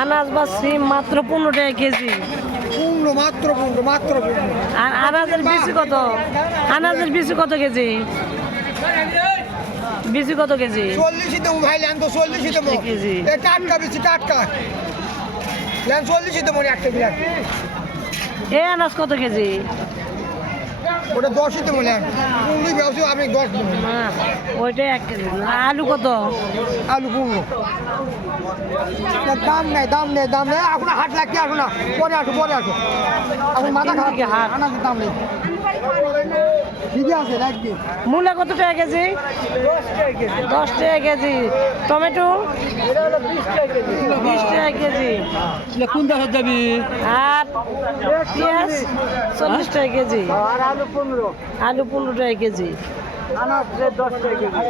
আনাজ বা সিম মাত্র 15 টাকা কেজি। মাত্র 15। আর আনাজের বিচি কত? আনাজের বিচি কত কেজি? বিচি কত কেজি? 40 দেবো ভাই, লেন তো 40 দেবো কেজি। টাটকা বেশি টাটকা লেন 40 দেবো একটা বিলাস। এই আনাজ কত কেজি? ওটা 10 দেবো লেন, 15 ব্যবসা আমি 10 দেবো। ওইটা 1 কেজি। আলু কত? আলু 15। দাম নেই এখন হাট লাগছে, আসো না, পরে আসো এখন মাথা খারাপ হাট আনাজের দাম নেই, ঠিকই আছে রাখবি। মূলা কত টাকা কেজি? 10 টাকা কেজি। টমেটো 20 টাকা কেজি। কোন দেশে যাবি? আর পেঁয়াজ 40 টাকা কেজি। আর আলু 15। আলু 15 টাকা কেজি। আনাজ 10 টাকা কেজি।